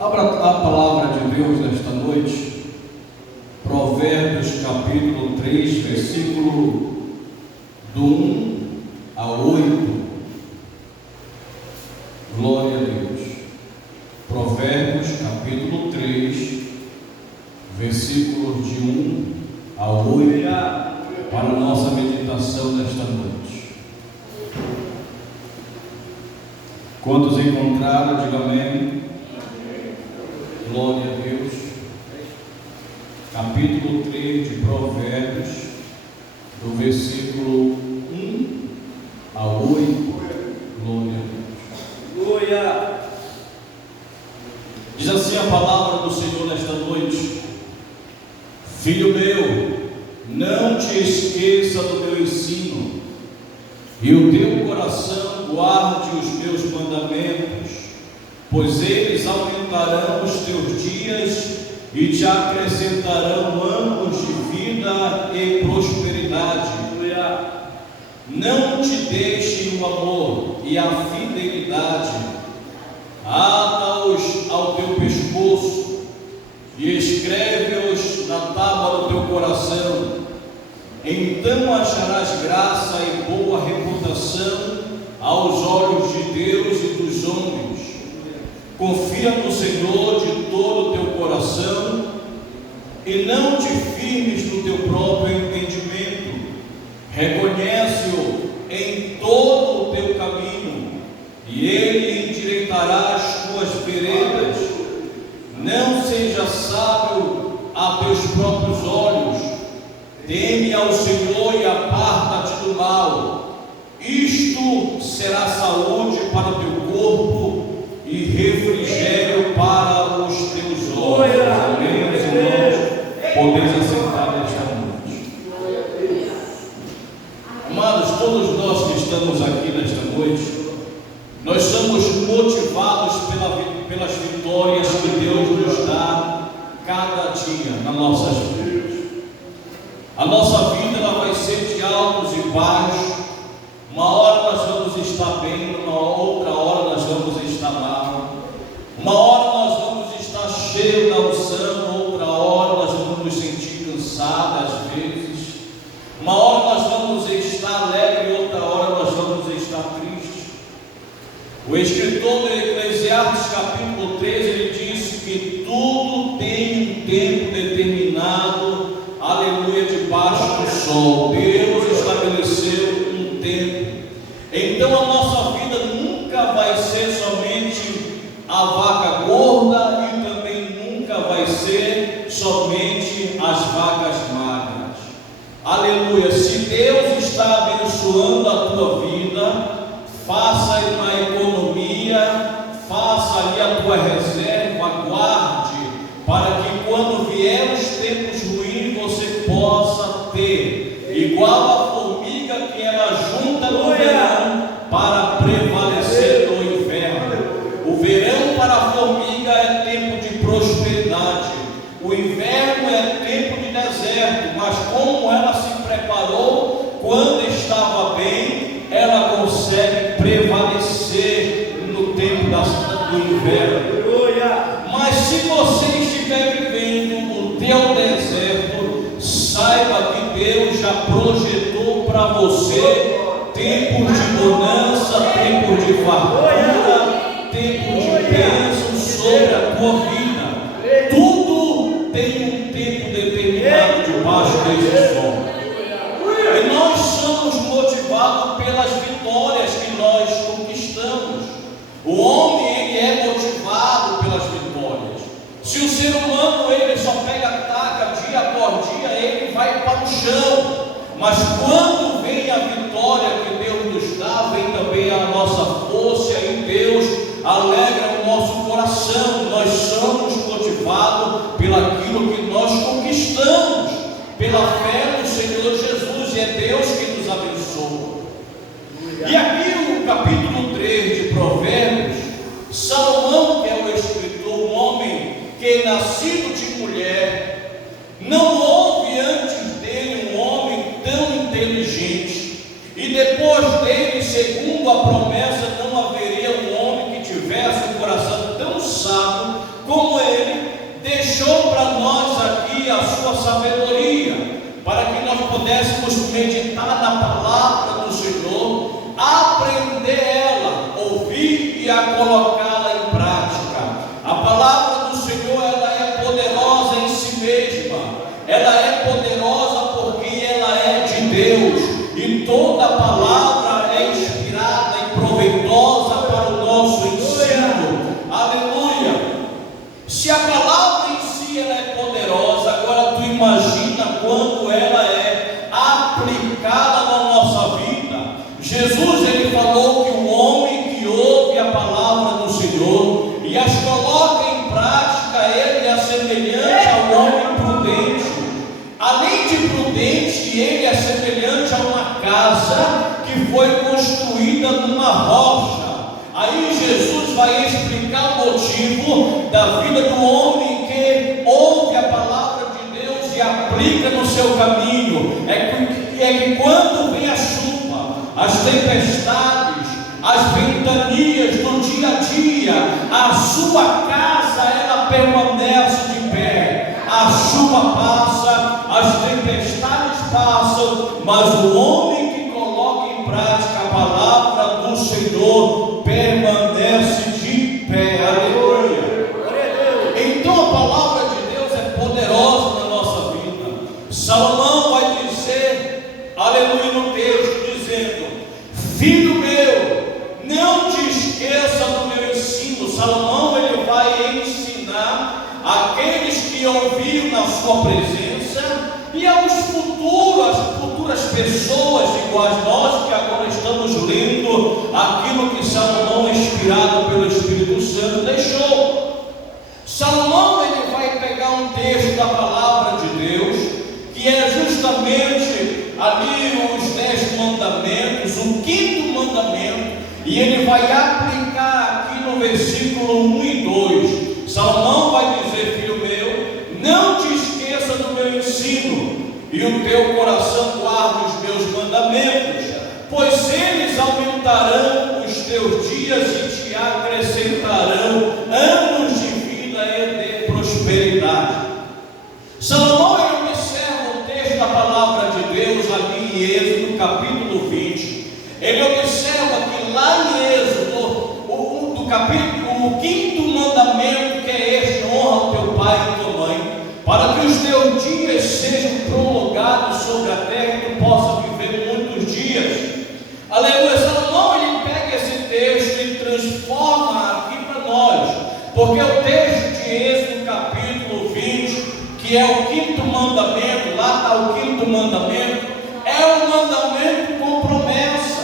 Abra a palavra de Deus nesta noite, Provérbios capítulo 3, versículo do 1 ao 8. Glória a Deus. Provérbios capítulo 3, versículos de 1 ao 8, para a nossa meditação nesta noite. Quantos encontraram, diga amém. Glória a Deus. Capítulo 3 de Provérbios, do versículo 1 ao 8. Glória a Deus. Glória. Diz assim a palavra do Senhor nesta noite: Filho meu, não te esqueça do meu ensino, e o teu coração guarde os meus mandamentos, pois eles aumentarão os teus dias e te acrescentarão anos de vida e prosperidade. Não te deixe o amor e a fidelidade, ata-os ao teu pescoço e escreve-os na tábua do teu coração. Então acharás graça e boa reputação aos olhos de Deus e dos homens. Confia no Senhor de todo o teu coração e não te firmes no teu próprio entendimento. Reconhece-o em todo o teu caminho e ele endireitará as tuas veredas. Não seja sábio a teus próprios olhos. Teme ao Senhor e aparta-te do mal. Isto será saúde para o teu corpo e refrigério para os teus olhos. Amém, irmãos? Podeis assentar nesta noite. Amados, todos nós que estamos aqui nesta noite, nós somos motivados pelas vitórias que Deus nos dá cada dia nas nossas vidas. A nossa vida ela vai ser de altos e baixos. Uma hora nós vamos estar bem, uma outra hora nós vamos estar mal. Uma hora nós vamos estar cheios da unção, outra hora nós vamos nos sentir cansados às vezes. Uma hora nós vamos estar alegres, outra hora nós vamos estar tristes. O escritor do Eclesiastes capítulo 3, ele diz que tudo tem um tempo determinado, aleluia, debaixo do sol. Deus estabeleceu um tempo. Então a nossa vida nunca vai ser somente a vaca gorda e também nunca vai ser somente as vacas magras. Aleluia. Se Deus está abençoando a tua vida, faça uma economia, faça ali a tua reserva, guarde, para que quando vier os tempos ruins você possa ter, igual a formiga que ela junta no verão para prevalecer no inverno. O verão para a formiga é tempo de prosperidade, o inverno é tempo de deserto, mas como ela se preparou quando estava bem, ela consegue prevalecer no tempo do inverno. Mas se você estiver vivendo o teu deserto, saiba que Deus já projetou para você tempos de bonança, tempos de fartura, tempos de bênção sobre a tua vida. Tudo tem um tempo determinado debaixo desse sol. E nós somos motivados pelas vitórias que nós conquistamos. O homem, ele é motivado pelas vitórias. Se o ser humano, ele só pega taca dia após dia, ele vai para o chão. Mas quando vem a vitória que Deus nos dá, vem também a nossa força, e Deus alegra o nosso coração. Nós somos motivados pelaquilo que nós conquistamos, pela fé no Senhor Jesus, e é Deus que nos abençoa. E aqui no capítulo 3 de Provérbios, Salomão, que é o escritor, um homem que é nascido de mulher, não houve antes dele um homem tão inteligente, e depois dele, segundo a promessa, não haveria um homem que tivesse um coração tão sábio sabedoria, para que nós pudéssemos meditar na palavra do Senhor, aprender ela, ouvir e a colocá-la em prática. A palavra do Senhor, ela é poderosa em si mesma, ela é poderosa porque ela é de Deus, e toda palavra é inspirada e proveitosa para o nosso ensino. Aleluia! Se a palavra em si ela é poderosa, agora tu imagina quando ela é aplicada na nossa vida. Jesus, ele falou que o homem que ouve a palavra do Senhor e as coloca em prática, ele é semelhante ao homem prudente. Além de prudente, ele é semelhante a uma casa que foi construída numa rocha. Aí Jesus vai explicar o motivo da vida do homem que ouve a palavra de Deus e aplica no seu caminho. É que quando vem a chuva, as tempestades, as ventanias do dia a dia, a sua casa ela permanece de pé. A chuva passa, as tempestades passam, mas o homem que coloca em prática a palavra do Senhor permanece de pé. Aleluia! Então a palavra de Deus é poderosa na nossa vida. Salomão vai dizer, aleluia, no texto, dizendo: filho meu, não te esqueça do meu ensino. Salomão, ele vai ensinar aqueles que ouviram na sua presença e aos futuras pessoas iguais nós, que agora estamos lendo aquilo que Salomão, inspirado pelo Espírito Santo, deixou. Salomão, ele vai pegar um texto da palavra de Deus, que é justamente ali os 10 mandamentos, o 5º mandamento, e ele vai aplicar aqui no versículo 1 e 2. Salomão vai dizer: filho meu, não te esqueça do meu ensino, e o teu coração guarde os meus mandamentos, pois eles aumentarão os teus dias e te acrescentarão anos de vida e de prosperidade. Salomão, ele observa o texto da palavra de Deus ali em Êxodo, capítulo 20. Ele observa que lá em Êxodo, o 5º mandamento, que é este: honra o teu pai e tua mãe, para que os teus dias sejam prolongados sobre a terra e tu possa viver muitos dias. Aleluia! Salomão, ele pega esse texto e transforma aqui para nós, porque o texto de Êxodo capítulo 20, que é o 5º mandamento, lá está o 5º mandamento, é um mandamento com promessa.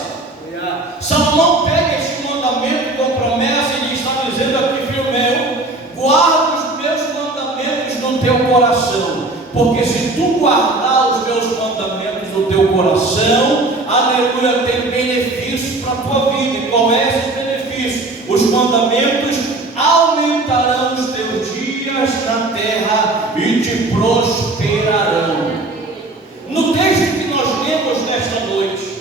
Salomão pega esse mandamento com promessa e ele está dizendo aqui: filho meu, guarda os meus mandamentos no teu coração, porque se tu guardar os meus mandamentos no teu coração, aleluia, tem benefício para a tua vida. E qual é esse benefício? Os mandamentos aumentarão os teus dias na terra e te prosperarão. No texto que nós lemos nesta noite,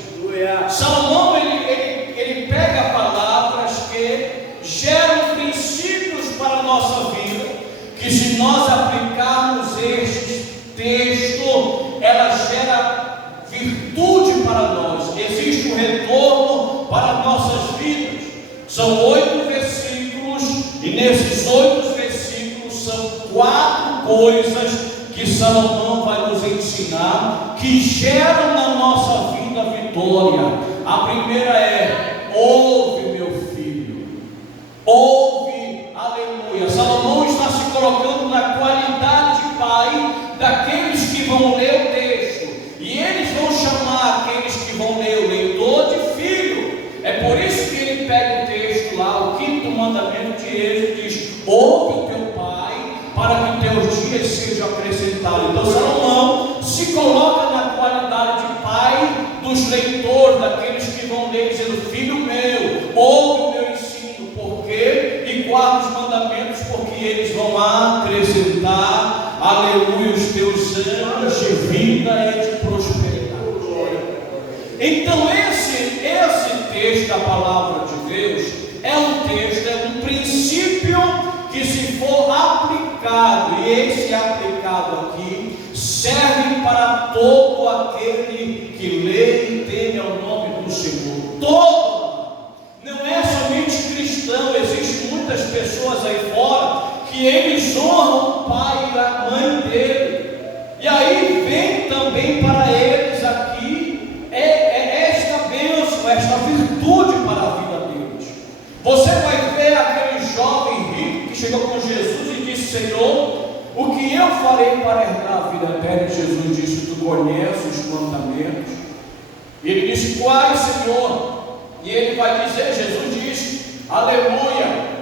Salomão, ele pega palavras que geram princípios para a nossa vida, que se nós aplicarmos este texto, ela gera virtude para nós, existe um retorno para nossas vidas. São 8 versículos, e nesses 8 versículos são 4 coisas que Salomão vai nos ensinar, que geram na nossa vida vitória. A primeira é: ouve, meu filho, ouve, aleluia. Salomão está se colocando na qualidade de pai daqueles que vão ler o texto, e eles vão chamar aqueles que vão ler o leitor de filho. É por isso que ele pega o texto lá, o 5º mandamento de Êxodo, diz: ouve o teu pai, para que teus dias sejam acrescentados. Então Salomão se coloca na qualidade de pai dos leitores, daqueles que vão ler, dizendo: filho meu, ouve o meu ensino, porque e guarda os mandamentos, porque eles vão acrescentar, aleluia, os teus anos de vida e de prosperidade. Então esse texto da palavra de Deus é um texto, é um princípio que, se for aplicado, e esse aplicado aqui, aquele que lê e teme ao nome do Senhor. Todo, não é somente cristão, existem muitas pessoas aí fora que eles honram o pai e a mãe dele, e aí vem também para eles aqui esta bênção, esta virtude para a vida deles. Você vai ver aquele jovem rico que chegou com Jesus e disse: Senhor, o que eu farei para herdar a vida eterna? E Jesus disse: tu conheces os mandamentos. E ele disse: quais, Senhor? E ele vai dizer, Jesus disse: aleluia,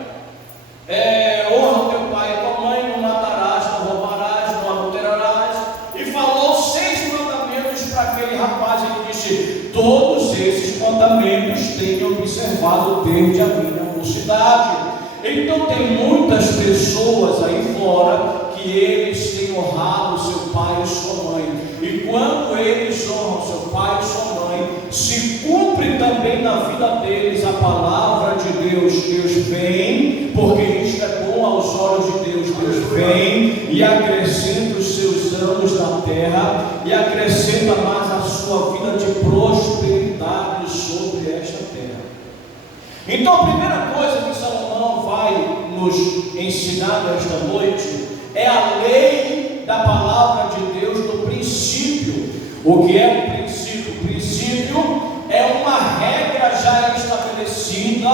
honra o teu pai e tua mãe, não matarás, não roubarás, não adulterarás. E falou 6 mandamentos para aquele rapaz. Ele disse: todos esses mandamentos tenho observado desde a minha mocidade. Então tem muitas pessoas aí fora que eles têm honrado seu pai e sua mãe, e quando eles honram seu pai e sua mãe, se cumpre também na vida deles a palavra de Deus. Deus vem, porque isto é bom aos olhos de Deus. Deus vem e acrescenta os seus anos na terra, e acrescenta mais a sua vida de prosperidade sobre esta terra. Então a primeira coisa que Salomão vai nos ensinar nesta noite é a lei da palavra de Deus do princípio. O que é um princípio? O princípio é uma regra já estabelecida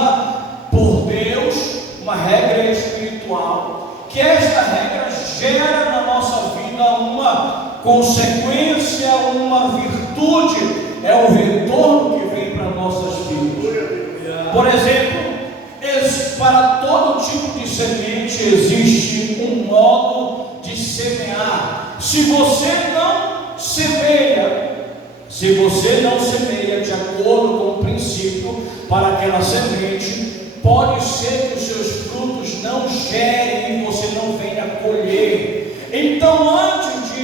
por Deus, uma regra espiritual, que esta regra gera na nossa vida uma consequência, uma virtude, é o retorno que vem para nossas vidas. Por exemplo, para todo tipo de semente existe um modo de semear. Se você não semeia de acordo com o princípio para aquela semente, pode ser que os seus frutos não gerem e você não venha colher. Então, antes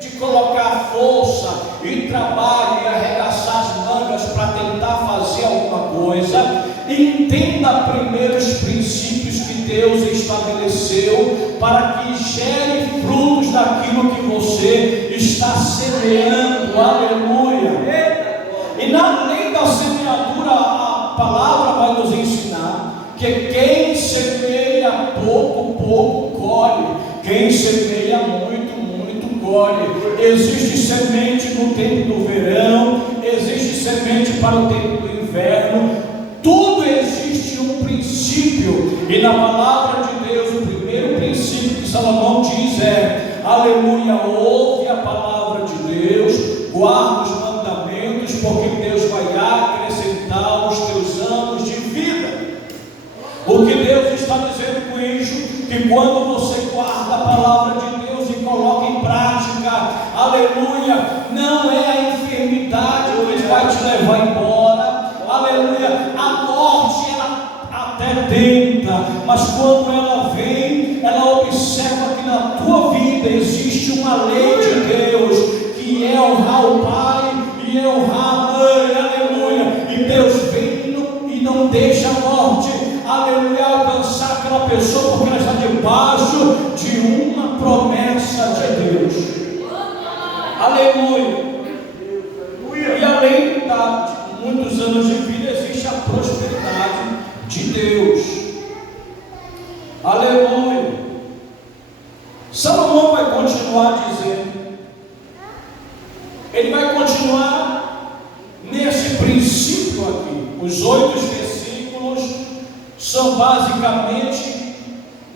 de colocar força e trabalho e arregaçar as mangas para tentar fazer alguma coisa, entenda primeiro os princípios que Deus estabeleceu para que gere frutos daquilo que você está semeando. Aleluia! E na lei da semeadura, a palavra vai nos ensinar que quem semeia pouco, pouco colhe. Quem semeia muito, muito colhe. Existe semente no tempo do verão, existe semente para o tempo do inverno. Tudo existe um princípio, e na palavra de Deus o primeiro princípio que Salomão diz é: aleluia, ouve a palavra de Deus, guarda os mandamentos, porque Deus vai acrescentar os teus anos de vida. O que Deus está dizendo com isso? Que quando você guarda a palavra de Deus e coloca em prática, aleluia, não é a enfermidade que vai te levar embora, aleluia, a morte ela até tenta, mas quando ela vem, ela observa que na tua vida existe uma lei de Deus, que é honrar o pai e é honrar a mãe, aleluia, e Deus vem e não deixa a morte, aleluia, alcançar aquela pessoa, porque ela está debaixo de uma promessa de Deus, aleluia. E além de muitos anos de vida, existe a prosperidade de Deus, aleluia. Salomão vai continuar dizendo, ele vai continuar nesse princípio aqui. Os 8 versículos são basicamente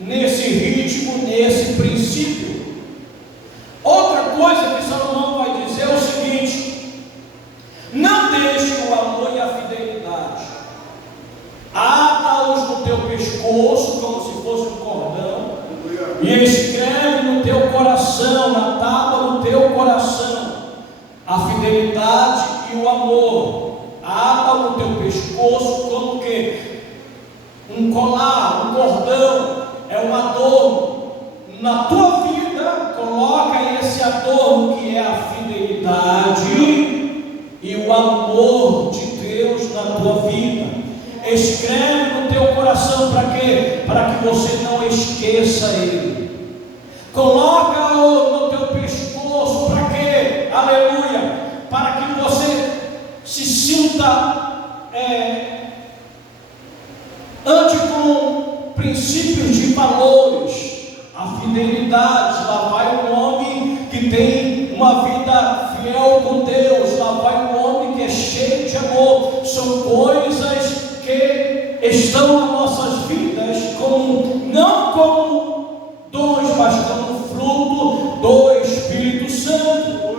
nesse ritmo, nesse princípio. Outra coisa que Salomão vai dizer é o seguinte: não deixe o amor e a fidelidade, ata-os no teu pescoço como se fosse um cordão, e escreve no teu coração, na tábua do teu coração, a fidelidade e o amor. Ata no teu pescoço como que um colar, um cordão, é um adorno. Na tua vida, coloca esse adorno que é a fidelidade e o amor de Deus na tua vida. Escreve no teu coração para quê? Para que você não esqueça ele. Coloca no teu pescoço para quê? Aleluia! valores, a fidelidade. Lá vai um homem que tem uma vida fiel com Deus, lá vai um homem que é cheio de amor. São coisas que estão nas nossas vidas não como dons, mas como fruto do Espírito Santo.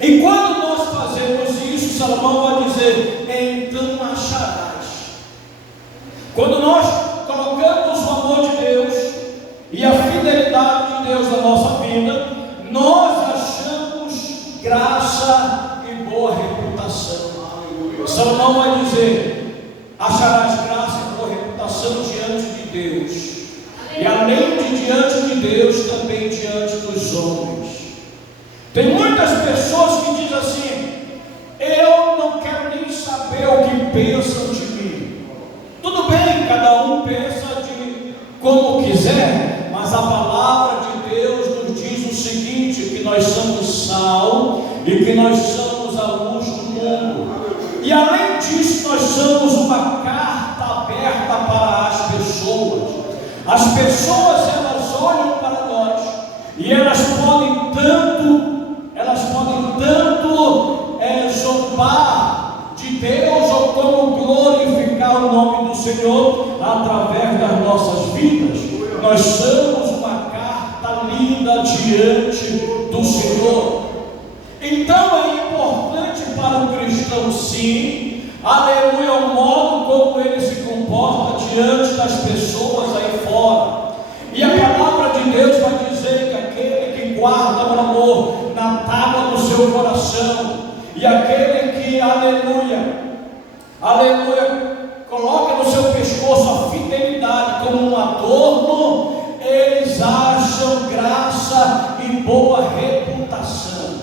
E quando nós fazemos isso, Salomão vai dizer: então acharás. Quando nós colocamos o amor de Deus e a fidelidade de Deus na nossa vida, nós achamos graça e boa reputação. Salomão vai dizer: acharás graça e boa reputação diante de Deus, e além de diante de Deus, também diante dos homens. Tem muitas pessoas que dizem assim: eu não quero nem saber o que pensam de mim. Tudo bem, cada um pensa de como quiser, mas a palavra de Deus nos diz o seguinte: que nós somos sal e que nós somos a luz do mundo. E além disso, nós somos uma carta aberta para as pessoas. As pessoas, elas olham para nós e elas podem tanto zombar de Deus, ou como glorificar o nome do Senhor através das nossas vidas. Nós somos uma carta linda diante do Senhor. Então é importante para o cristão, sim, aleluia, o modo como ele se comporta diante das pessoas aí fora. E a palavra de Deus vai dizer que aquele que guarda o amor na tábua do seu coração, e aquele que, aleluia, coloca no seu pescoço a fidelidade como um adorno, eles acham graça e boa reputação.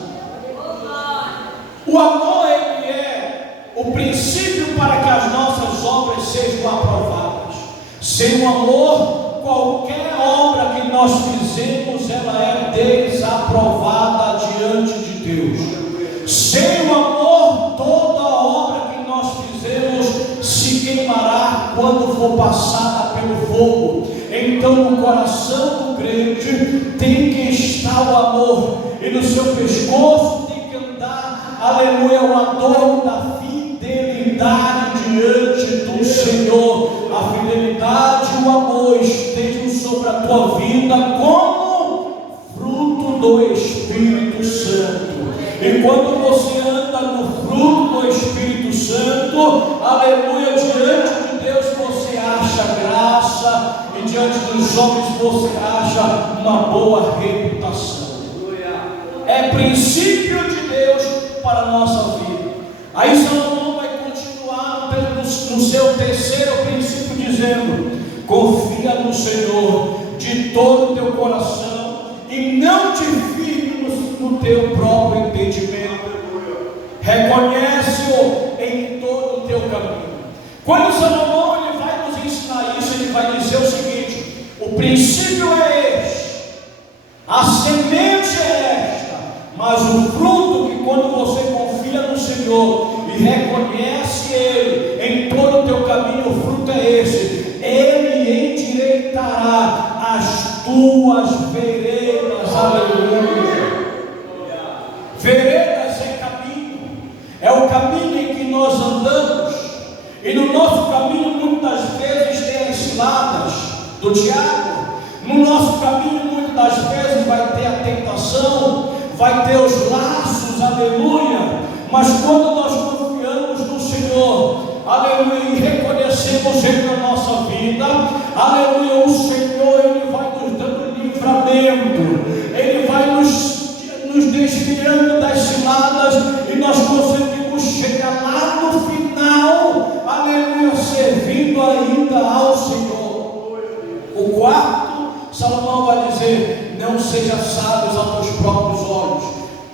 O amor, ele é o princípio para que as nossas obras sejam aprovadas. Sem o amor, qualquer obra que nós fizemos, ela é desaprovada diante de Deus. Sem o amor, toda obra que nós fizemos se queimará quando for passada pelo fogo. Então no coração do crente tem que estar o amor, e no seu pescoço tem que andar, aleluia, o adorno da fidelidade diante do Senhor. A fidelidade e o amor estejam sobre a tua vida como fruto do Espírito Santo. E quando você anda no fruto do Espírito Santo, aleluia, diante de Deus você acha graça, e diante dos homens você acha uma boa reputação. É princípio de Deus para a nossa vida. Aí Salomão vai continuar no seu terceiro princípio dizendo: confia no Senhor de todo o teu coração e não te firme no teu próprio entendimento. Reconhece-o em todo o teu caminho. Quando Salomão ele vai nos ensinar isso, ele vai dizer o seguinte: o princípio é este, a semente é esta, mas o fruto, que quando você confia no Senhor e reconhece Ele em todo o teu caminho, o fruto é esse: Ele endireitará as tuas veredas. Aleluia. Veredas é caminho, é o caminho em que nós andamos, e no nosso caminho muitas vezes tem as ciladas do diabo. No nosso caminho muitas das vezes vai ter a tentação, vai ter os laços, aleluia. Mas quando nós confiamos no Senhor, aleluia, e reconhecemos Ele na nossa vida, aleluia, o Senhor, Ele vai nos dando livramento, Ele vai nos desviando das ciladas, e nós conseguimos chegar lá no final, aleluia, servindo ainda ao Senhor. O quarto, Salomão vai dizer: não seja sábios aos teus próprios olhos,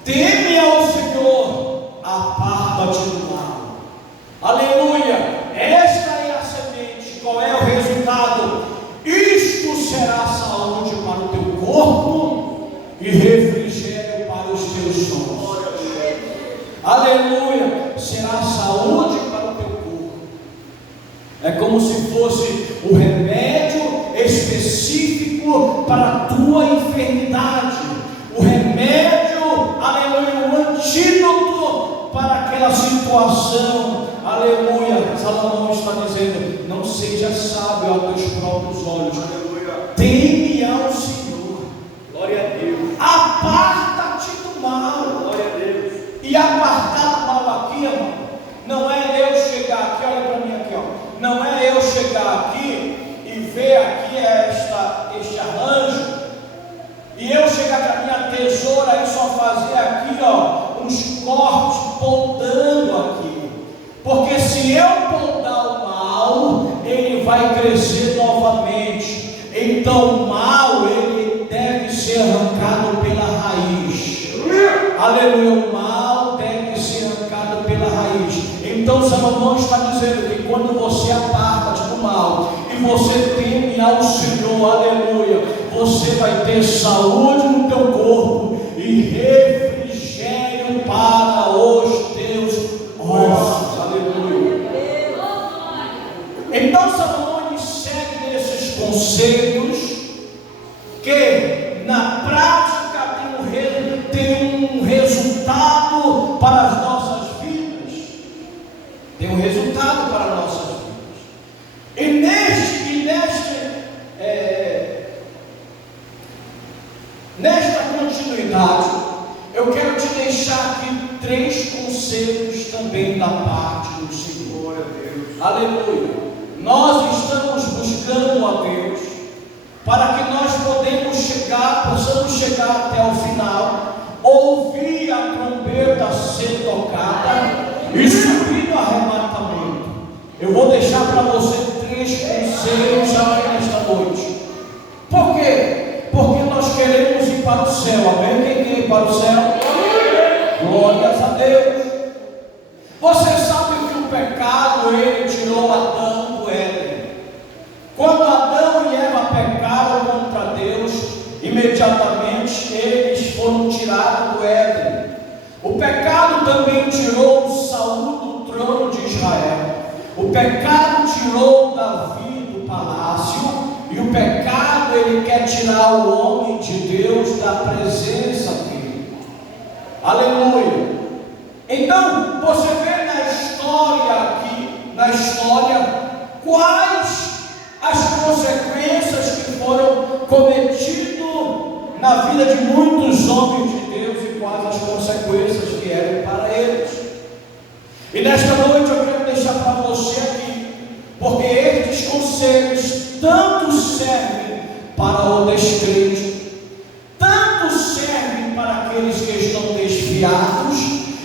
teme ao Senhor, aparta-te do mal. Aleluia. Esta é a semente. Qual é o resultado? Isto será saúde para o teu corpo e refrigério para os teus ossos. Aleluia. Será saúde para o teu corpo. É como se fosse o remédio específico específico para a tua enfermidade, o remédio, aleluia, o antídoto para aquela situação, aleluia. Salomão está dizendo: não seja sábio aos teus próprios olhos, teme ao Senhor, glória a Deus, aparta-te do mal, glória a Deus. E apartar do mal aqui, irmão, não é eu chegar aqui, olha para mim aqui, ó, não é eu chegar aqui e ver aqui este arranjo, e eu chegar com a minha tesoura e só fazer aqui, ó, uns cortes podando aqui, porque se eu podar o mal, ele vai crescer novamente. Então o mal, ele deve ser arrancado pela raiz, aleluia. O mal deve ser arrancado pela raiz. Então Salomão está dizendo que quando você aparta do mal e você teme ao Senhor, aleluia, você vai ter saúde no teu corpo e refrigério para os teus ossos, aleluia. Então Salomão segue nesses conselhos que na prática tem um resultado para as nossas vidas, tem um resultado para as nossas vidas. E nesta continuidade, eu quero te deixar aqui 3 conselhos também da parte do Senhor. Aleluia. Nós estamos buscando a Deus para que nós possamos chegar até o final, ouvir a trombeta ser tocada e subir no arrebatamento. Eu vou deixar para você 3 conselhos aqui nesta noite. Por quê? Porque nós queremos ir para o céu, amém? Quem quer ir para o céu? Glórias a Deus. Você sabe que o pecado, ele tirou Adão do Éden. Quando Adão e Eva pecaram contra Deus, imediatamente eles foram tirados do Éden. O pecado também tirou Saul do trono de Israel. O pecado tirou Davi do palácio. E o pecado, ele quer tirar o homem de Deus da presença dele. Aleluia. Então, você vê na história, quais as consequências que foram cometidas na vida de muitos homens de Deus e quais as consequências que eram para eles. E nesta noite eu quero deixar para você aqui, porque estes conselhos tanto servem para o descrente, tanto servem para aqueles que estão desviados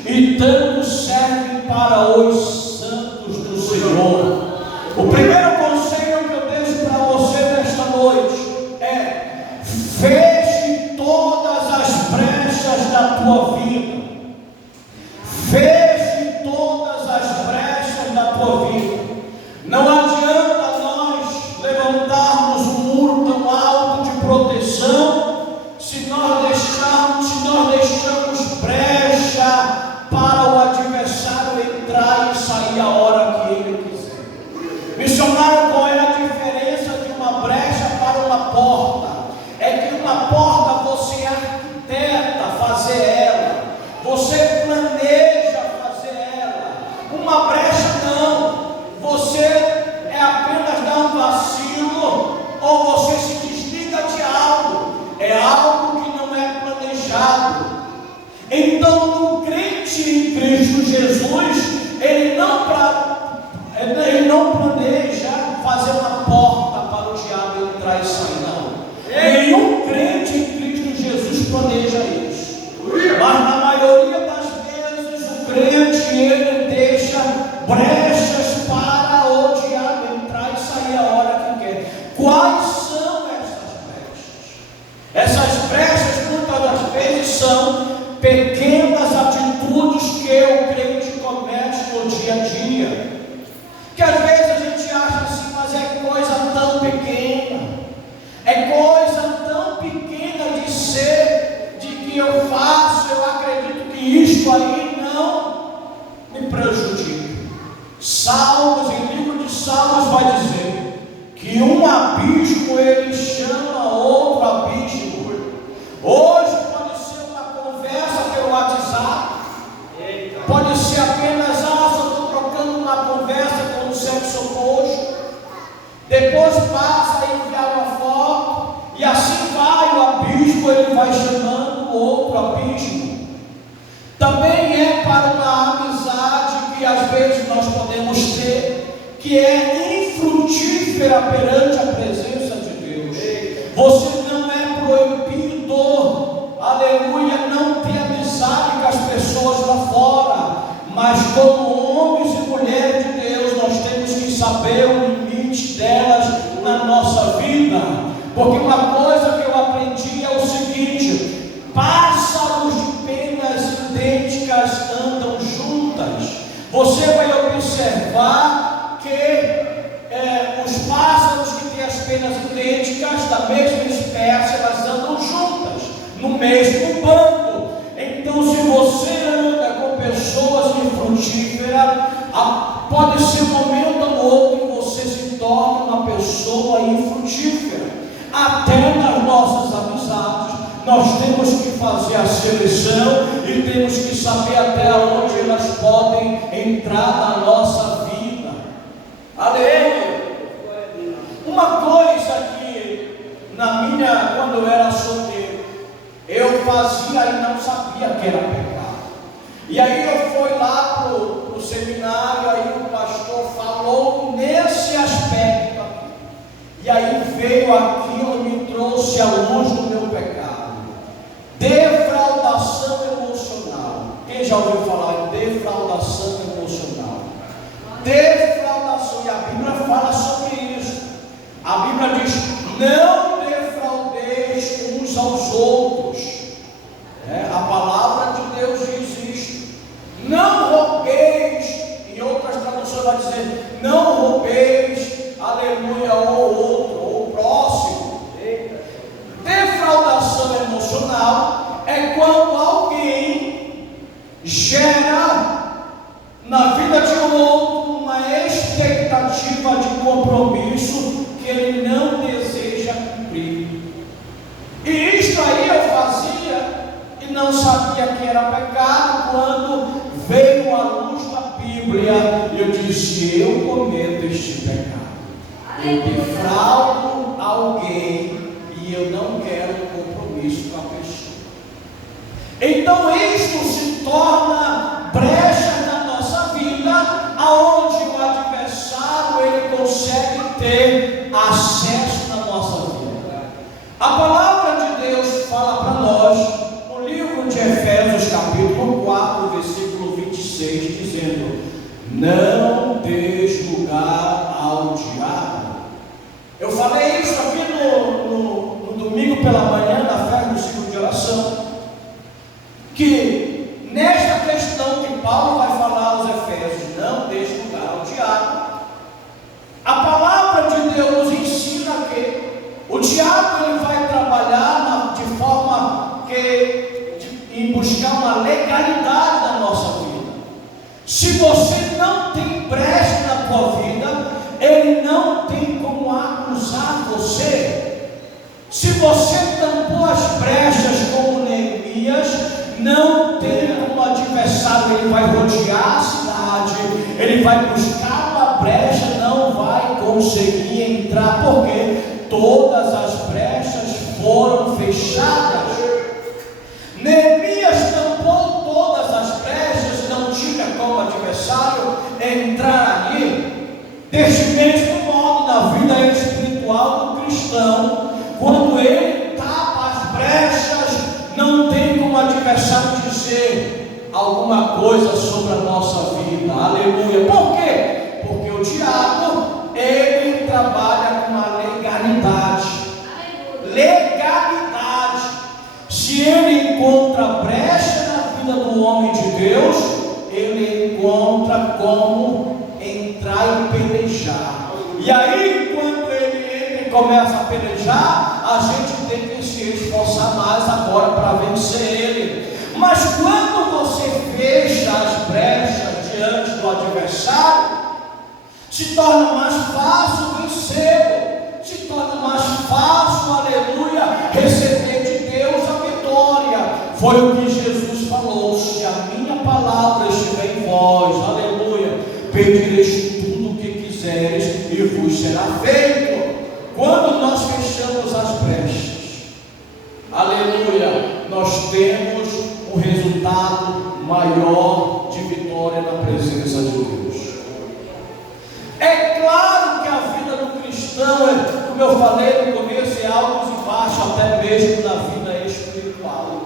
e tanto servem para os santos do Senhor. O primeiro conselho que eu deixo para você nesta noite é: feche todas as brechas da tua vida. Feche todas as brechas da tua vida. Não adianta nós levantarmos um muro tão alto de proteção se nós deixamos brecha para o adversário entrar e sair a hora que ele quiser. Missionário, qual é a diferença de uma brecha para uma porta? É que uma porta você arquiteta fazer ela, você planeja fazer ela. Uma brecha não, você é apenas dar um vacilo ou você se desliga de algo, é algo que não é planejado. Então, no crente em Cristo Jesus, ele não planeja fazer uma porta para o diabo entrar e sair, não. Nenhum crente em Cristo Jesus planeja isso. Mas na maioria das vezes o crente, ele deixa brechas para o diabo entrar e sair a hora que quer. Quais são essas brechas? Essas brechas muitas das vezes são pequenas atitudes que o crente comete no dia a dia, que às vezes a gente acha assim, mas é coisa tão pequena, é coisa tão pequena de ser, de que eu faço, eu acredito que isto aí não me prejudica. ser apenas, só estou trocando uma conversa com o sexo oposto. Depois passa a enviar uma foto, e assim vai o abismo, ele vai chamando o outro abismo. Também é para uma amizade que às vezes nós podemos ter, que é infrutífera perante a presença de Deus. Você não é proibido, aleluia, não ter amizade com as pessoas lá fora, mas como homens e mulheres de Deus, nós temos que saber o limite delas na nossa vida, porque uma coisa que eu aprendi é o seguinte: pássaros de penas idênticas andam juntas. Você vai observar que os pássaros que têm as penas idênticas da mesma espécie, elas andam juntas, no mesmo bando. Então, se você anda com pessoas infrutíferas, pode ser um momento ou outro que você se torne uma pessoa infrutífera. Até nas nossas amizades, nós temos que fazer a seleção e temos que saber até onde elas podem entrar na nossa vida. Aleluia! Uma coisa que quando eu era solteiro, eu fazia e não sabia que era pecado. E aí eu fui lá pro seminário, aí o pastor falou nesse aspecto aqui. E aí veio aquilo e me trouxe à luz do meu pecado. Defraudação emocional. Quem já ouviu falar em defraudação emocional? Defraudação, e a Bíblia fala sobre isso. A Bíblia diz: não defraudeis uns aos outros. A palavra de Deus diz isso. Não roubeis, em outras traduções vai dizer: não roubeis, aleluia, ao outro, ou próximo. Defraudação emocional é quando alguém gera na vida de um outro uma expectativa de compromisso que ele não deseja cumprir. E isto aí eu fazia e não sabia que era pecado. Quando veio a luz da Bíblia, eu disse: eu cometo este pecado. Eu defraudo alguém e eu não quero compromisso com a pessoa. Então isto se torna brecha na nossa vida, aonde o adversário ele consegue ter acesso na nossa vida. A palavra de Deus fala para nós no livro de Efésios capítulo 4, versículo 26, dizendo: não deis lugar ao diabo. Eu falei isso aqui no domingo pela manhã, na festa do ciclo de oração, que nesta questão que Paulo vai falar aos Efésios, não deixe lugar ao diabo, a palavra de Deus nos ensina que o diabo ele vai trabalhar de forma em buscar uma legalidade na nossa vida. Se você não tem brecha na tua vida, ele não tem como acusar você. Se você tampou as brechas como Neemias, não tem como o adversário, ele vai rodear a cidade, ele vai buscar uma brecha, não vai conseguir entrar, porque todas as brechas foram fechadas. Neemias tampou todas as brechas, não tinha como o adversário entrar ali. Deste mesmo modo, na vida espiritual do cristão, quando ele tapa as brechas, não tem como o adversário dizer alguma coisa sobre a nossa vida. Aleluia. Por quê? Porque o diabo, ele trabalha com a legalidade. Legalidade. Se ele encontra brecha na vida do homem de Deus, ele encontra como entrar e pelejar. E aí, quando ele começa a pelejar, a gente tem que se esforçar mais agora para vencer ele. Mas quando você fecha as brechas diante do adversário, se torna mais fácil vencê-lo, se torna mais fácil, aleluia, receber de Deus a vitória. Foi o que Jesus falou: se a minha palavra estiver em vós, vós, aleluia, pedireis tudo o que quiseres e vos será feito. Quando nós fechamos as brechas, aleluia, nós temos um resultado maior de vitória na presença de Deus. É claro que a vida do cristão, como eu falei no começo, é altos e baixos, até mesmo na vida espiritual.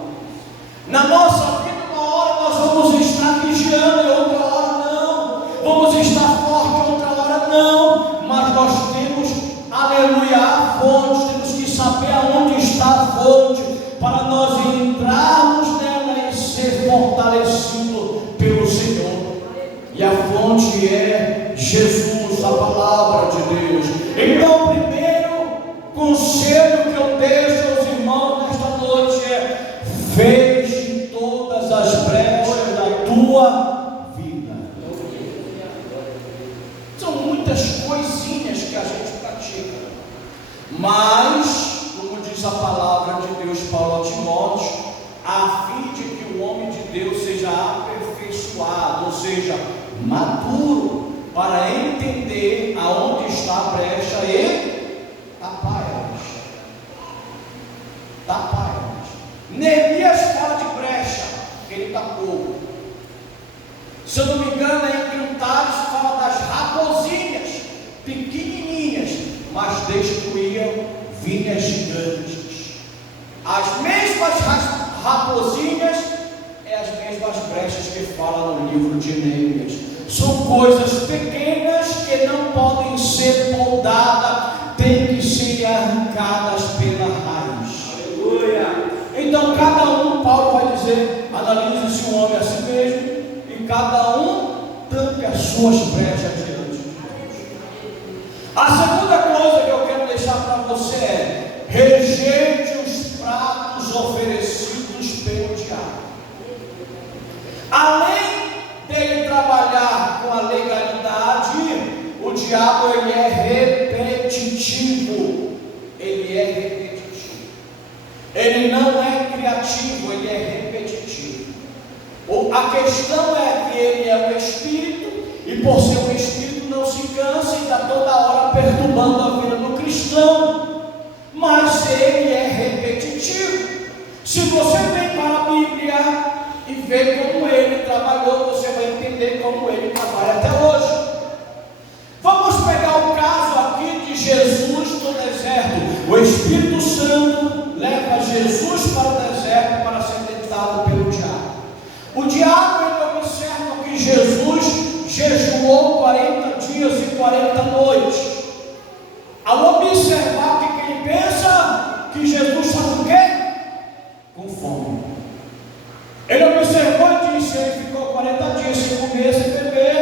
Na nossa vida, uma hora nós vamos estar vigiando e outra hora não, vamos estar forte, outra hora não, mas nós temos, aleluia, a fonte, temos que saber aonde está a fonte, para nós entrarmos nela e ser fortalecidos pelo Senhor. E a fonte é Jesus, a palavra de Deus. Então, o primeiro conselho que eu deixo aos irmãos nesta noite é: feche todas as brechas da tua vida. São muitas coisinhas que a gente pratica, mas, como diz a palavra de Deus, Paulo a Timóteo, a fim de que o homem de Deus seja aperfeiçoado, ou seja, maduro, para entender aonde está a brecha e tapar a brecha. Tapar a brecha. Neemias fala de brecha, que ele tapou. Se eu não me engano, em Cantares fala das raposinhas, pequenininhas, mas destruíam vinhas gigantes. As mesmas raposinhas é as mesmas brechas que fala no livro de Neemias. São coisas pequenas que não podem ser podadas, têm que ser arrancadas pela raiz. Aleluia! Então cada um, Paulo vai dizer, analise-se o homem a si mesmo, e cada um tampe as suas brechas diante de Deus. A segunda coisa que eu quero deixar para você é: rejeite os pratos oferecidos pelo diabo. Além dele trabalhar com a legalidade, o diabo ele é repetitivo. Ele é repetitivo. Ele não é criativo, ele é repetitivo. A questão é que ele é um espírito, e por ser um espírito não se cansa e está toda hora perturbando a vida do cristão. Mas ele é repetitivo. Se você vem para a Bíblia e vê como ele trabalhou, você vai entender como ele trabalha até hoje. Vamos pegar o caso aqui de Jesus no deserto. O Espírito Santo leva Jesus para o deserto para ser tentado pelo diabo. O diabo ele observa que Jesus jejuou 40 dias e 40 noites. Ao observar o que ele pensa, que Jesus sabe o quê? Com fome. Ele observou e disse: ele ficou 40 dias sem comer, sem beber.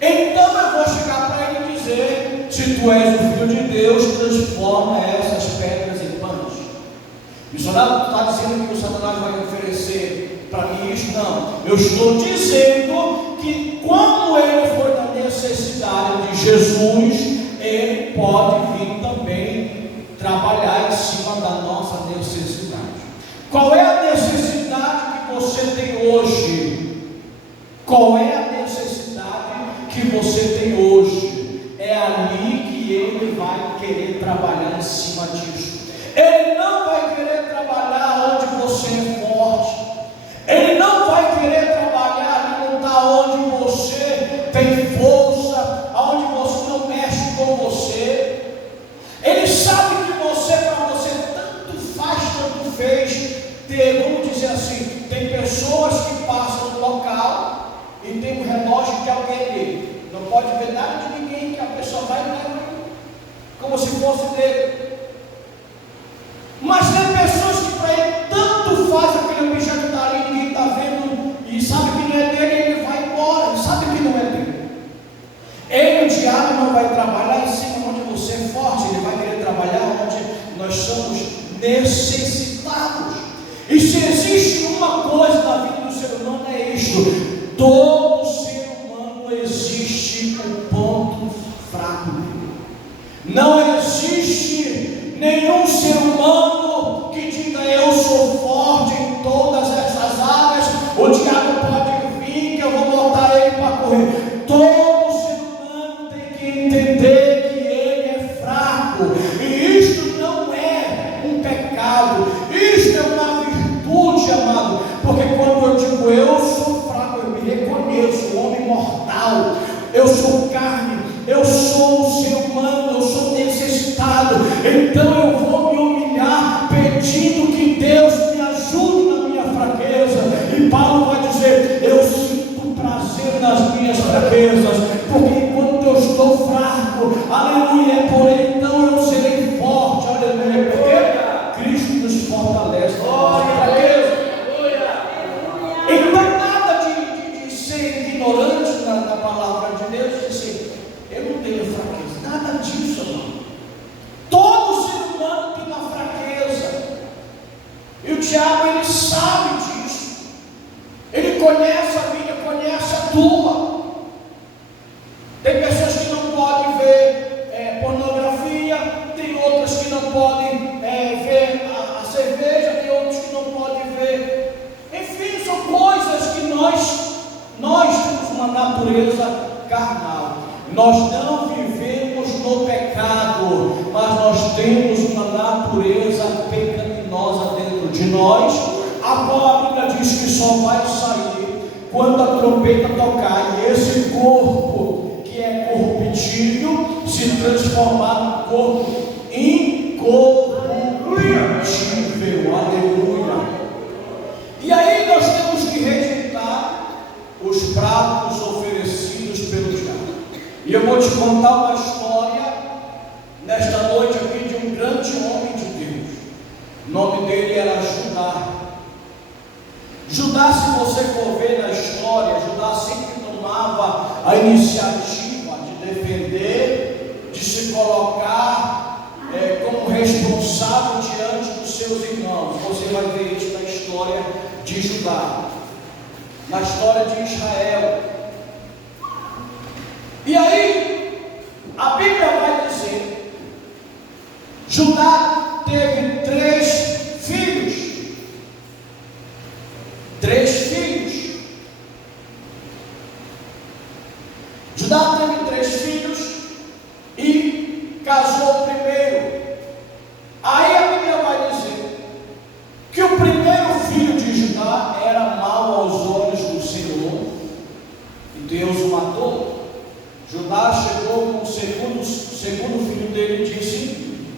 Então eu vou chegar para ele e dizer: se tu és o Filho de Deus, transforma essas pedras em pães. O missionário está dizendo que o Satanás vai oferecer para mim isso? Não. Eu estou dizendo que quando ele for na necessidade de Jesus, ele pode vir também trabalhar em cima da nossa necessidade. Qual é a necessidade que você tem hoje? Qual é a necessidade que você tem hoje? É ali que ele vai querer trabalhar em cima disso. Ele não vai querer trabalhar onde você é forte. Ele não vai querer trabalhar ali onde você tem força, onde você não mexe com você. Ele sabe que você, para você, tanto faz, tanto fez. Vamos dizer assim, tem pessoas que passam no local e tem um relógio de alguém ali. Não pode ver nada de ninguém, que a pessoa vai e leva como se fosse dele. Mas tem pessoas que para ele tanto faz aquele objeto que está ali, ninguém está vendo, e sabe que não é dele, ele vai embora, ele sabe que não é dele. Ele, o diabo, não vai trabalhar em cima onde você é forte, ele vai querer trabalhar onde nós somos necessitados. E se existe uma coisa na vida do ser humano, é isto: todo ser humano existe um ponto fraco dele. Não existe nenhum ser humano que diga: eu sou forte em todas essas áreas. O diabo pode vir, que eu vou nas minhas fraquezas, porque enquanto eu estou fraco, aleluia, porém então eu serei forte, aleluia, porque Cristo nos fortalece. Glória a Deus. Então nada de ser ignorante na palavra de Deus, assim, eu não tenho fraqueza, nada disso, não. Todo ser humano tem uma fraqueza, e o diabo ele sabe disso, ele conhece a minha, conhece a tua. Tem pessoas que não podem ver pornografia, tem outras que não podem ver a cerveja, tem outros que não podem ver, enfim, são coisas que nós temos uma natureza carnal. Nós não vivemos no pecado, mas nós temos uma natureza pecaminosa dentro de nós, a qual a Bíblia diz que só vai sair quando a trombeta tocar, e esse corpo que é corruptível se transformar num corpo incorruptível. Aleluia. E aí nós temos que rejeitar os pratos oferecidos pelo diabo. E eu vou te contar uma história nesta noite aqui de um grande homem de Deus. O nome dele era Judá. Judá, se você for ver na história, Judá sempre tomava a iniciativa de defender, de se colocar como responsável diante dos seus irmãos. Você vai ver isso na história de Judá, na história de Israel. E aí, a Bíblia vai dizer, Judá teve 3 filhos. 3 filhos. Judá teve 3 filhos e casou o primeiro. Aí a Bíblia vai dizer que o primeiro filho de Judá era mau aos olhos do Senhor e Deus o matou. Judá chegou com o segundo filho dele e disse: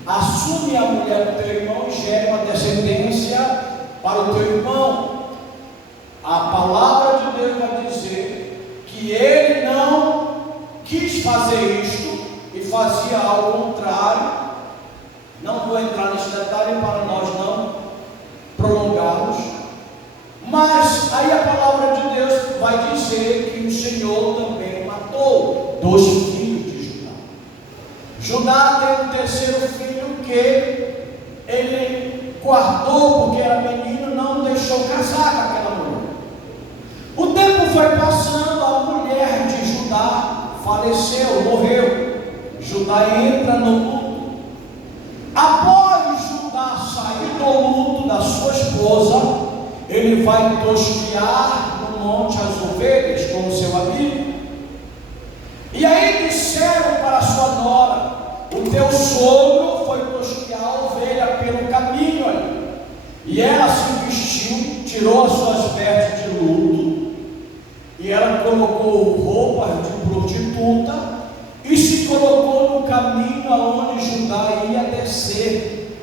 assume a mulher do teu irmão e gere uma descendência para o teu irmão. A palavra de Deus vai dizer que ele não quis fazer isto e fazia ao contrário. Não vou entrar nesse detalhe para nós não prolongarmos, mas aí a palavra de Deus vai dizer que o Senhor também matou 2 filhos de Judá. Judá tem um terceiro filho que ele guardou porque era menino, não deixou casar com aquela mulher. O tempo foi passando, a mulher de Judá faleceu, morreu. Judá entra no luto. Após Judá sair do luto da sua esposa, ele vai tosquear no monte as ovelhas com o seu amigo. E aí disseram para sua nora: o teu sogro foi tosquear a ovelha pelo caminho ali. E ela se vestiu, tirou as suas vestes de luto, e ela colocou roupas de prostituta e se colocou no caminho aonde Judá ia descer.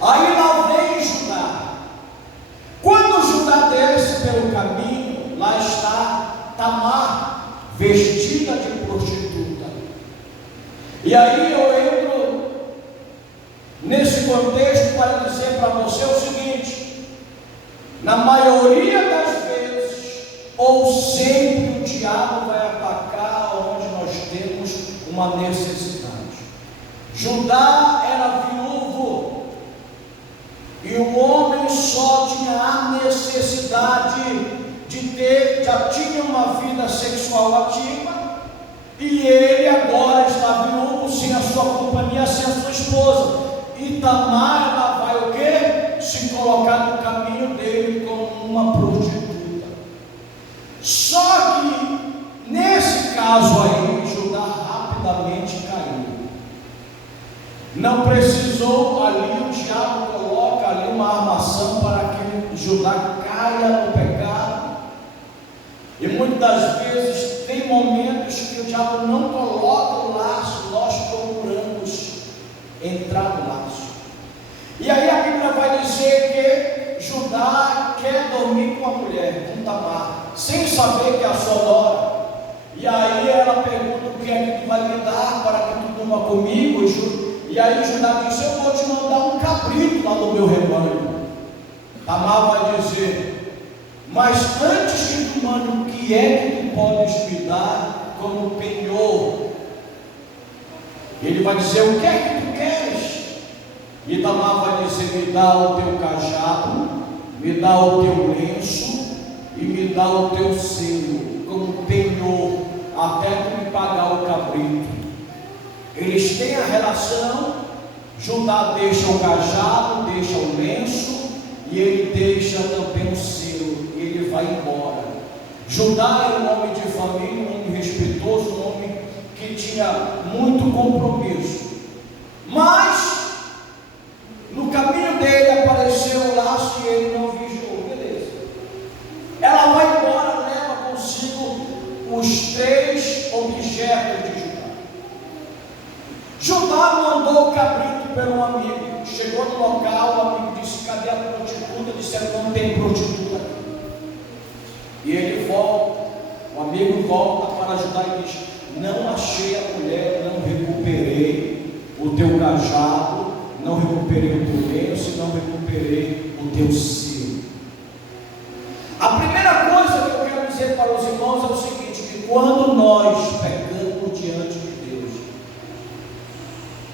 Aí lá vem Judá. Quando Judá desce pelo caminho, lá está Tamar, vestida de prostituta. E aí eu entro nesse contexto para dizer para você o seguinte: na maioria das vezes, ou sempre, o diabo vai atacar onde nós temos uma necessidade. Judá era viúvo, e o homem só tinha a necessidade de ter, já tinha uma vida sexual ativa, e ele agora está viúvo, sem a sua companhia, sem a sua esposa. E Tamar, ela vai o quê? Se colocar no caminho dele como uma prostituta. Só que nesse caso aí, Judá rapidamente caiu. Não precisou, ali o diabo coloca ali uma armação para que Judá caia no pecado. E muitas das vezes tem momentos que o diabo não coloca o laço, nós procuramos entrar no laço. E aí a Bíblia vai dizer que Judá quer dormir com a mulher, com Tamar, sem saber que é a sua nora. uma comigo, e aí Judá disse: eu vou te mandar um cabrito lá no meu rebanho. Tamar vai dizer: mas antes que tu mande, o que é que tu podes me dar como penhor? Ele vai dizer: o que é que tu queres? E Tamar vai dizer: me dá o teu cajado, me dá o teu lenço e me dá o teu selo como penhor, até tu me pagar o cabrito. Eles têm a relação. Judá deixa o cajado, deixa o lenço, e ele deixa também o selo, e ele vai embora. Judá era um homem de família, um homem respeitoso, um homem que tinha muito compromisso. Mas no caminho dele apareceu o laço e ele não vigiou. Beleza. Ela vai embora, leva consigo os 3 objetos de Judá. Judá mandou o cabrito pelo amigo. Chegou no local, o amigo disse: cadê a prostituta? Disseram: não tem prostituta aqui. E ele volta, o amigo volta para Judá e diz: não achei a mulher, não recuperei o teu cajado, não recuperei o teu lenço, não recuperei o teu selo. A primeira coisa que eu quero dizer para os irmãos é o seguinte: que quando nós pecamos diante de Deus,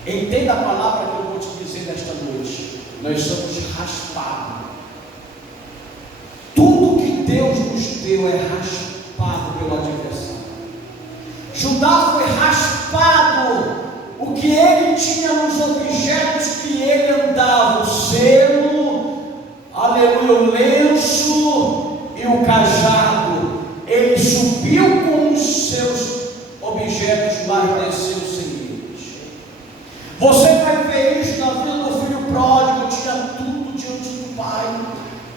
entenda a palavra que eu vou te dizer nesta noite, nós somos raspados. Tudo que Deus nos deu é raspado pelo adversário. Judá foi raspado. O que ele tinha nos objetos que ele andava, o selo, aleluia, o lenço e o cajado, ele subiu com os seus objetos, mas desceu sem eles. Você vai ver isso na vida do filho pródigo. Tinha tudo diante do pai,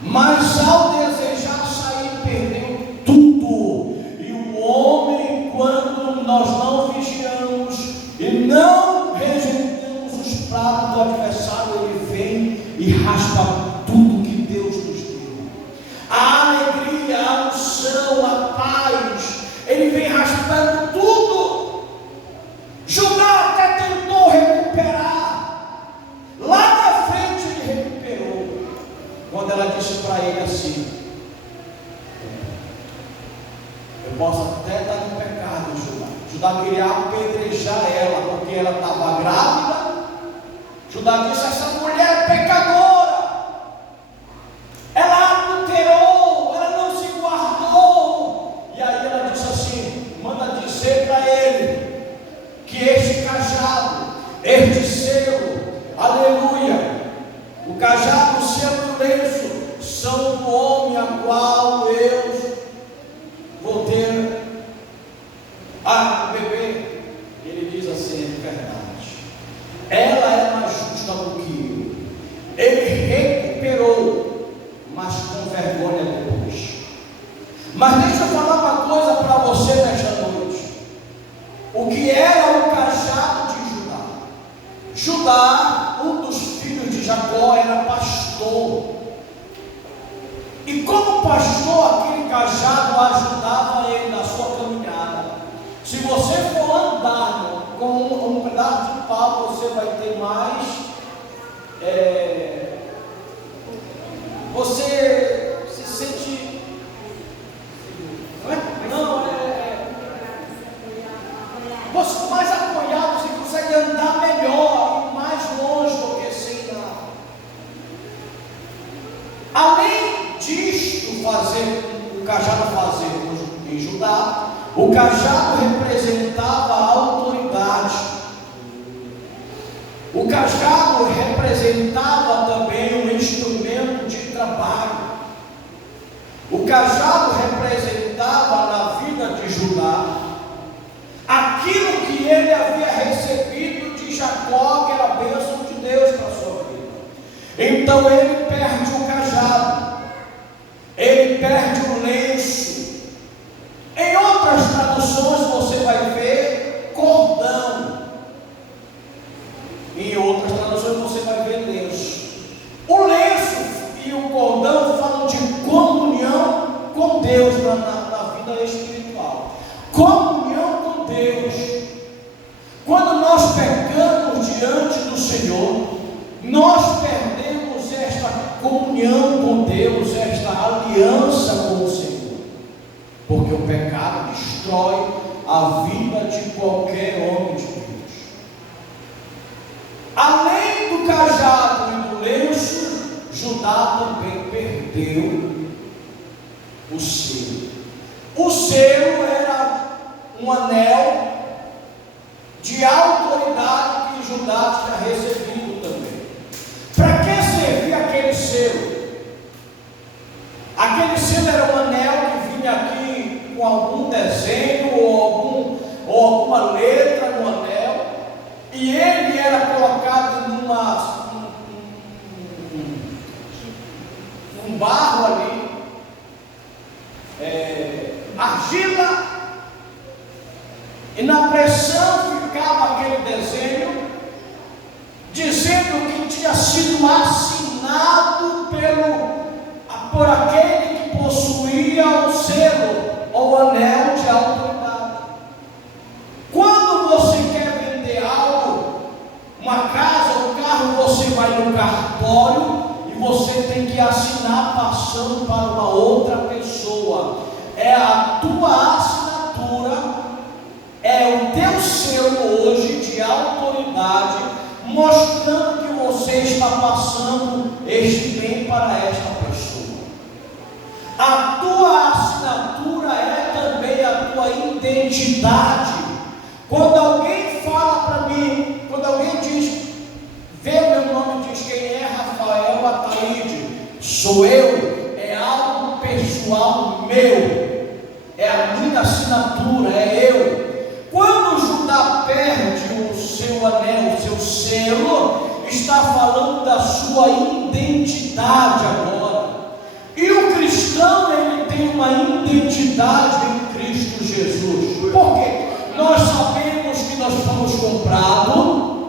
mas ao desejar sair, perdeu tudo. E o homem, quando nós não vigiamos e não rejeitamos os pratos do adversário, ele vem e raspa tudo que Deus nos deu. A alegria, a unção, a paz, ele vem raspando tudo. Judá até tentou recuperar. Lá na frente ele recuperou, quando ela disse para ele assim: eu posso até estar no pecado, Judá. Judá queria apedrejar ela, porque ela estava grávida. Judá disse: essa mulher é pecadora, ela adulterou, ela não se guardou. E aí ela disse assim: manda dizer para ele que este cajado, este selo, aleluia, o cajado, o selo e o lenço são do homem a qual eu vou ter a bebê. Ele diz assim: é verdade, ela é mais justa do que eu. Ele recuperou, mas com vergonha depois. Mas deixa eu falar uma coisa para você nesta noite. O que era o cajado de Judá? Judá, um dos filhos de Jacó, era pastor. E como pastor, aquele cajado ajudava ele na sua caminhada. Se você for andar com um pedaço de pau, você vai ter mais. Você se sente. Você mais apoiado, você consegue andar melhor e mais longe do que sem nada. Além disto, o cajado fazer em Judá, o cajado representava a autoridade. O cajado representava também um instrumento de trabalho. O cajado representava na vida de Judá aquilo que ele havia recebido de Jacó, que era a bênção de Deus para a sua vida. Então ele perde o cajado, ele perde o lenço. Em outras traduções você vai ver cordão, em outras traduções você vai ver lenço. O lenço e o cordão falam de comunhão com Deus na vida espiritual. Comunhão com Deus. Quando nós pecamos, Senhor, nós perdemos esta comunhão com Deus, esta aliança com o Senhor, porque o pecado destrói a vida de qualquer homem de Deus. Além do cajado e do lenço, Judá também perdeu o selo. O selo era um anel de autoridade que Judá tinha recebido também. Para que servia aquele selo? Aquele selo era um anel que vinha aqui com algum desenho ou alguma letra no anel, e ele era colocado num barro ali, argila, e na pressão ficava aquele desenho dizendo que tinha sido assinado por aquele que possuía o selo ou o anel de autoridade. Quando você quer vender algo, uma casa, um carro, você vai no cartório e você tem que assinar passando para uma outra pessoa. É a tua assinatura, é o teu selo hoje de autoridade, mostrando que você está passando este bem para esta pessoa. A tua assinatura é também a tua identidade. Quando alguém fala para mim, quando alguém diz, vê meu nome e diz quem é Rafael Ataíde, sou eu, é algo pessoal meu, é a minha assinatura, é eu. Quando Judá perde o seu anel, o seu selo, está falando da sua identidade agora. E o cristão, ele tem uma identidade em Cristo Jesus. Por quê? Nós sabemos que nós fomos comprados,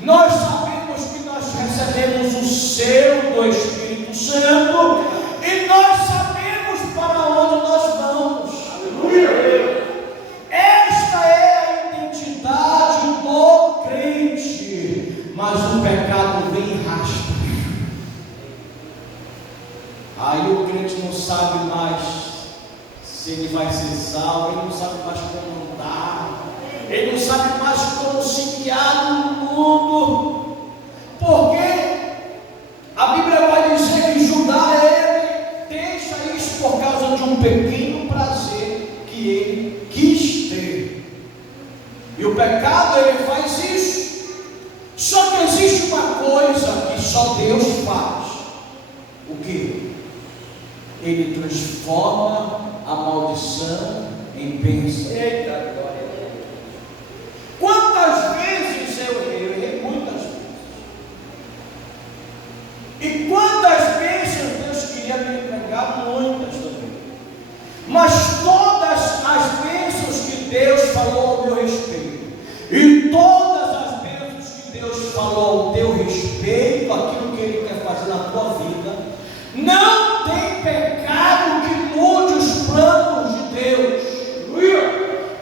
nós sabemos que nós recebemos o selo do Espírito Santo, e nós sabemos para onde nós vamos. Aleluia! Esta é a identidade do crente, mas o pecado vem e raspa. Aí o crente não sabe mais se ele vai ser salvo, ele não sabe mais como andar, ele não sabe mais como se guiar no mundo, porque a Bíblia vai dizer que Judá, ele deixa isso por causa de um pequeno prazer que ele quis ter. E o pecado, ele faz isso. Só que existe uma coisa que só Deus faz. O que? Ele transforma a maldição em bênção. Eita glória! Quantas vezes eu errei? Muitas vezes. E quantas vezes Deus queria me entregar? Muitas também. Mas todas as bênçãos que Deus falou ao meu respeito, e todas as bênçãos que Deus falou ao teu respeito, aquilo que Ele quer fazer na tua vida, não tem pecado que mude os planos de Deus.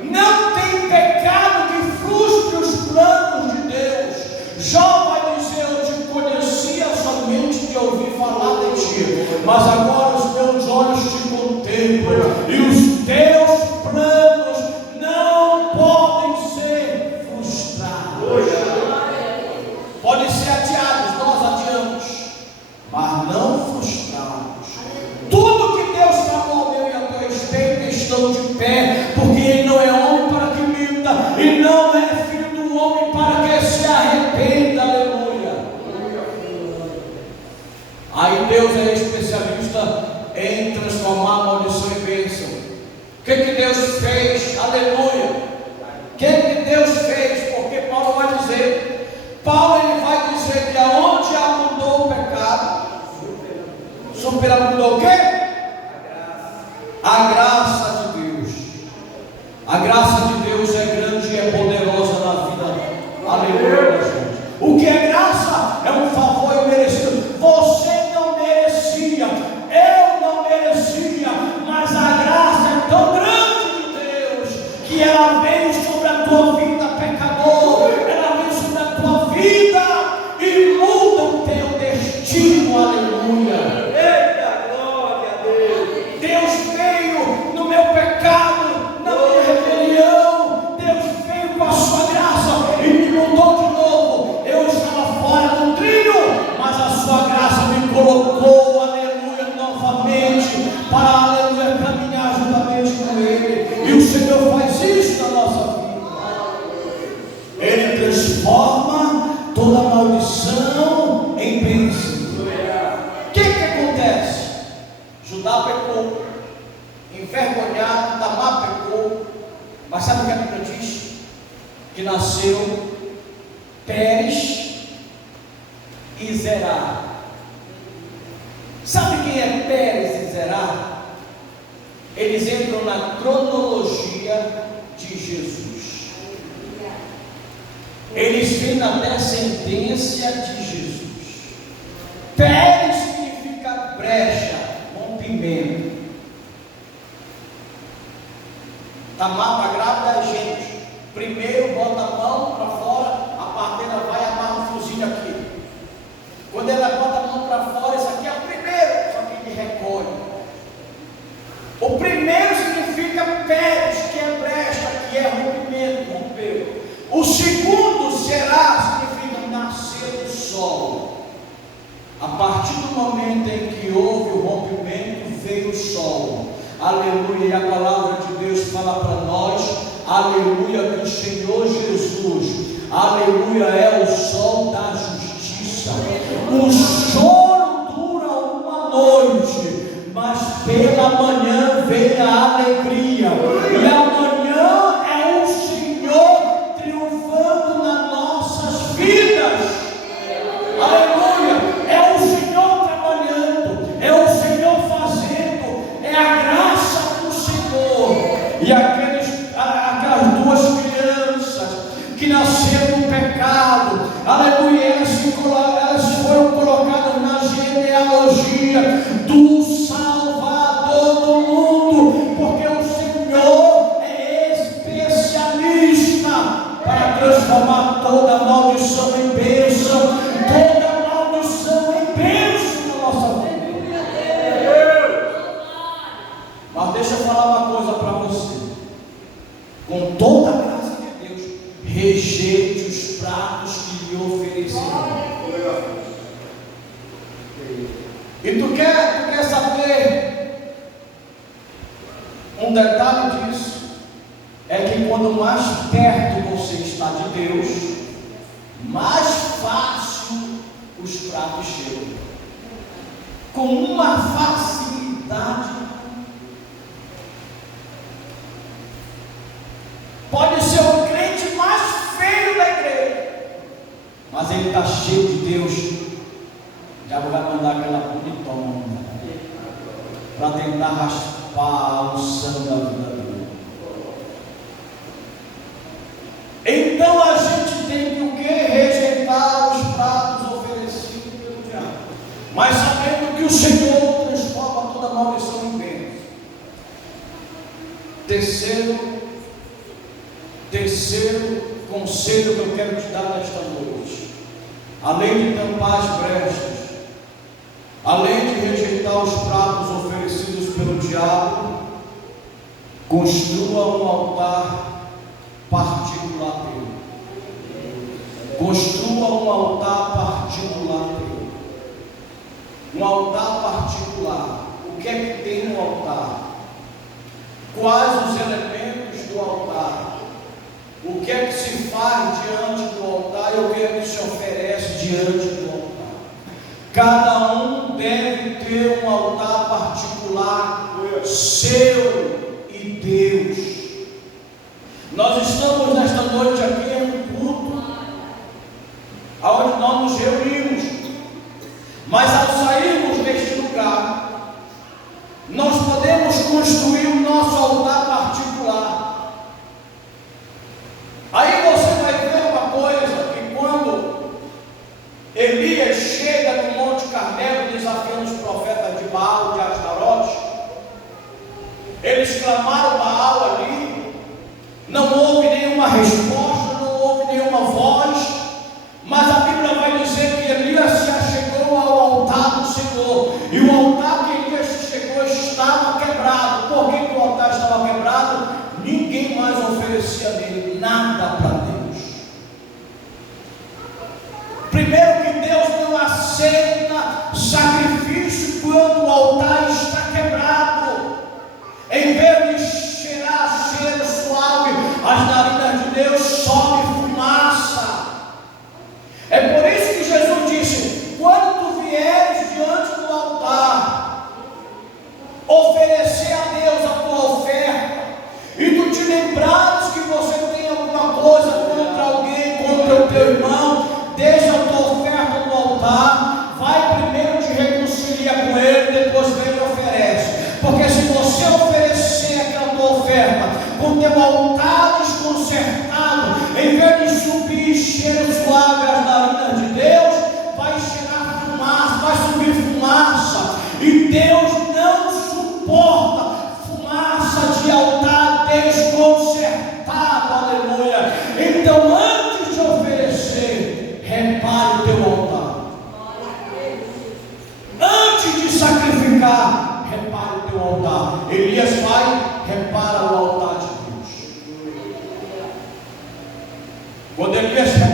Não tem pecado que frustre os planos de Deus. Jó vai dizer, eu te conhecia somente de ouvir falar de ti, mas agora os meus olhos te contemplam, e os teus planos não podem ser frustrados. Podem ser adiados, nós adiamos, mas não frustrados. Tudo que Deus falou ao meu e a teu respeito estão de pé, porque Ele não é homem para que minta, e não é filho do homem para que se arrependa. Aleluia. Aí Deus é especialista em transformar a maldição em bênção. O que Deus fez? Aleluia. O que Deus fez? Porque Paulo vai dizer, ele vai dizer que aonde abundou o pecado, superabundou o quê? A graça de Deus. A graça de Deus é grande e é poderosa na vida. Aleluia, gente. O que é graça? É um favor imerecido. Você não merecia, eu não merecia, mas a graça é tão grande de Deus que ela veio sobre a tua vida, pecador. Ela veio sobre a tua vida Mas sabe o que a Bíblia diz? Que nasceu Pérez e Zerá. Sabe quem é Pérez e Zerá? Eles entram na cronologia de Jesus. Eles vêm na descendência de Jesus. Pérez significa brecha, rompimento. Tamar para grávida é gente. Primeiro bota a mão para fora, a parteira vai e amarra o fiozinho aqui. Quando ela bota a mão para fora, isso aqui é o primeiro, só que ele recolhe. O primeiro significa Pérez, que é brecha, que é rompimento, rompeu. O segundo será, significa nascer do sol. A partir do momento em que houve o rompimento, veio o sol. Aleluia, e a palavra de Deus fala para nós, aleluia, que o Senhor Jesus, aleluia, é o sol da justiça. O choro dura uma noite, mas pela manhã vem a alegria, e amanhã é o Senhor triunfando nas nossas vidas. Aleluia, é o Senhor trabalhando, é o Senhor fazendo, é a graça do Senhor. E aquelas duas crianças que nasceram no pecado, aleluia, elas foram colocadas na genealogia do Salvador do mundo, porque o Senhor é especialista para transformar toda maldição em bênção, toda maldição em bênção na nossa vida. Mas deixa eu falar uma coisa para você, com toda a graça de Deus, rejeite os pratos que lhe ofereceram. E tu quer saber um detalhe disso? É que quando mais perto você está de Deus, mais fácil os pratos chegam, com uma facilidade. Pode ser o crente mais feio da igreja, mas ele está cheio de Deus. Já vai mandar aquela bonitona para tentar raspar a unção da vida dele. Então a gente tem que o quê? Rejeitar os pratos oferecidos pelo diabo, mas sabendo que o Senhor transforma toda maldição em bênção. Terceiro conselho que eu quero te dar nesta noite: além de tampar as brechas, além de rejeitar os pratos oferecidos pelo diabo, construa um altar particular dele. Construa um altar particular dele. Um altar particular. O que é que tem no altar? Quais os elementos do altar? O que é que se faz diante do altar e o que é que se oferece diante do altar? Cada um deve ter um altar particular, seu e Deus. Nós estamos nesta noite aqui em um culto, onde nós nos reunimos, mas ao sairmos deste lugar, nós podemos construir o nosso altar particular. Aí você vai ver uma coisa, que quando Elias chega no Monte Carmelo desafiando os profetas de Baal, de Astarote, eles clamaram Baal ali, não houve nenhuma resposta, não houve nenhuma voz, mas a Bíblia vai dizer que Elias se achegou ao altar do Senhor, e o altar que Elias se chegou estava quebrado. Por que o altar estava quebrado? Ninguém mais oferecia nele nada para Deus. Primeiro, que Deus não aceita sacrifício quando o altar está quebrado. Em vez de cheirar cheiro suave, as narinas de Deus sobe fumaça. É por isso que Jesus disse: quando tu vieres diante do altar, oferecer a Deus a tua oferta, e tu te lembrares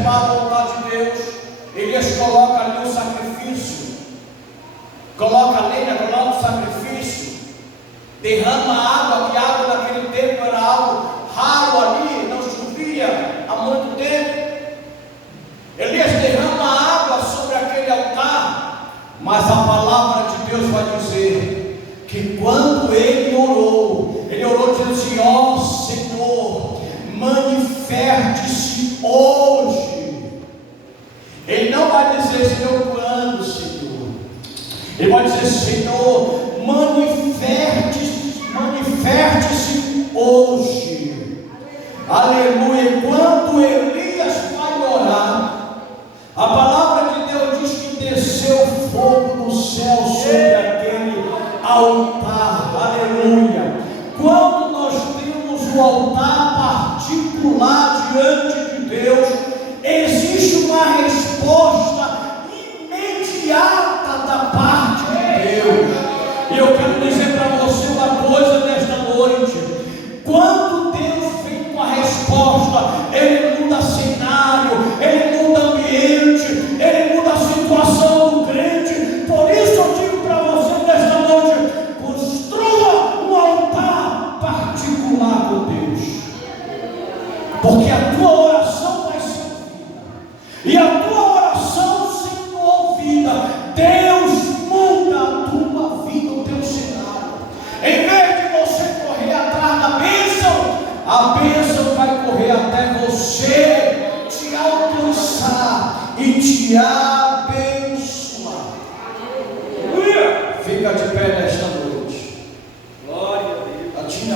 observar a vontade de Deus, Elias coloca ali o sacrifício, coloca a lenha, coloca o sacrifício, derrama água, que água naquele tempo era algo raro ali, não chovia há muito tempo. Elias derrama água sobre aquele altar, mas a palavra de Deus vai dizer que quando ele orou dizendo assim: ó Senhor, manifeste-se hoje. Ele não vai dizer Senhor quando, Senhor. Ele vai dizer Senhor, manifeste-se hoje. Aleluia. Enquanto Elias vai orar, a palavra de Deus diz que desceu fogo do céu sobre aquele altar. Aleluia. Quando nós temos o altar particular diante de Deus, existe uma resposta imediata da parte de Deus. E eu quero dizer para você uma coisa nesta noite: quando Deus vem com a resposta, Ele muda cenário, Ele muda ambiente, Ele muda a situação do crente. Por isso eu digo para você nesta noite: construa um altar particular com Deus, porque a tua oração vai ser ouvida, e a tua oração sendo ouvida, Deus muda a tua vida, o teu cenário. Em vez de você correr atrás da bênção, a bênção vai correr até você, te alcançar e te abençoar. Fica de pé nesta noite. Glória a Deus. Eu tinha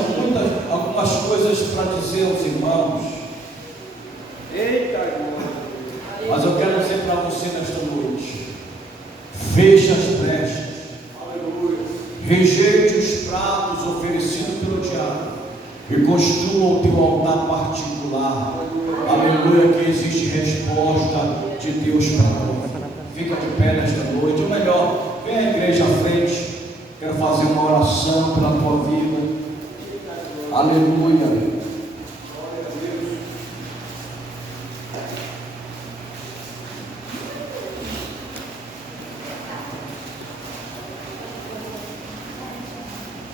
algumas coisas para dizer aos irmãos, Eita glória. mas eu quero dizer para você nesta noite: feche as brechas, Aleluia. rejeite os pratos oferecidos pelo diabo e construa o teu altar particular. Aleluia, que existe resposta de Deus para nós. Fica de pé nesta noite, ou melhor, vem à igreja à frente. Quero fazer uma oração pela tua vida. Aleluia.